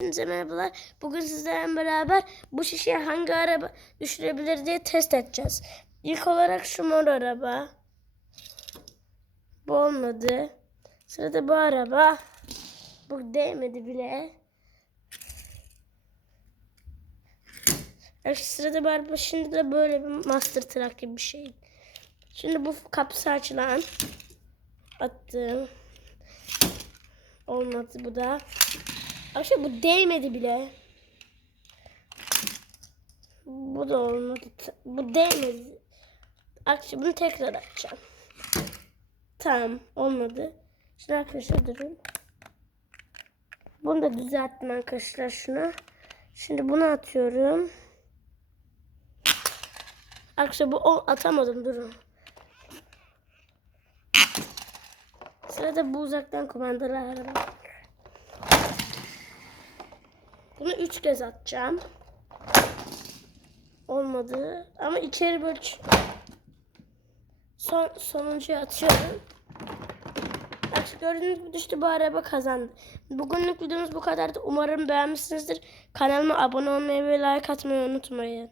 Hepinize merhabalar. Bugün sizlerle beraber bu şişeye hangi araba düşürebilir diye test edeceğiz. İlk olarak şu mor araba. Bu olmadı. Sırada bu araba. Bu değmedi bile. Evet, sırada bu araba şimdi de böyle bir master truck gibi bir şey. Şimdi bu kapısı açılan. Attım. Olmadı bu da. Arkadaşlar bu değmedi bile. Bu da olmadı. Bu değmedi. Arkadaşlar bunu tekrar açacağım. Tamam olmadı. Şimdi arkadaşlar durun. Bunu da düzelttim arkadaşlar şunu. Şimdi bunu atıyorum. Arkadaşlar bu o atamadım durun. Sırada bu uzaktan kumandalı araba. Bunu üç kez atacağım. Olmadı. Ama içeri böyle son sonuncuyu atıyorum. Bak gördüğünüz gibi düştü bu araba kazandı. Bugünlük videomuz bu kadardı. Umarım beğenmişsinizdir. Kanalıma abone olmayı ve like atmayı unutmayın.